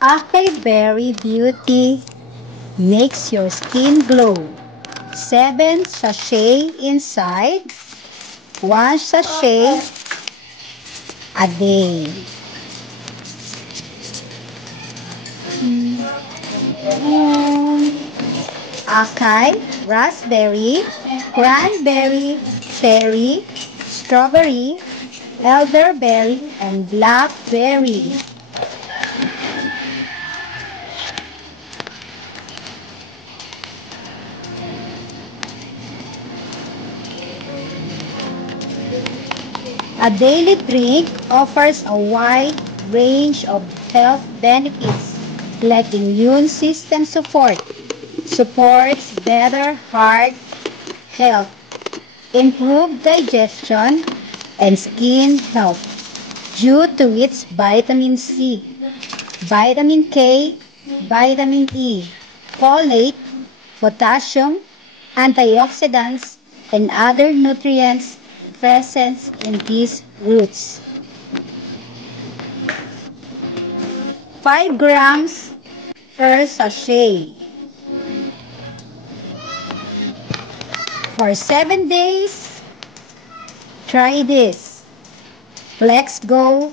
Acai Berry Beauty makes your skin glow. 7 sachet inside, 1 sachet a day. Acai, raspberry, cranberry, cherry, strawberry, elderberry, and blackberry. A daily drink offers a wide range of health benefits like immune system support, supports better heart health, improved digestion, and skin health due to its vitamin C, vitamin K, vitamin E, folate, potassium, antioxidants, and other nutrients present in these roots. 5 grams per sachet. For 7 days, try this. Let's go.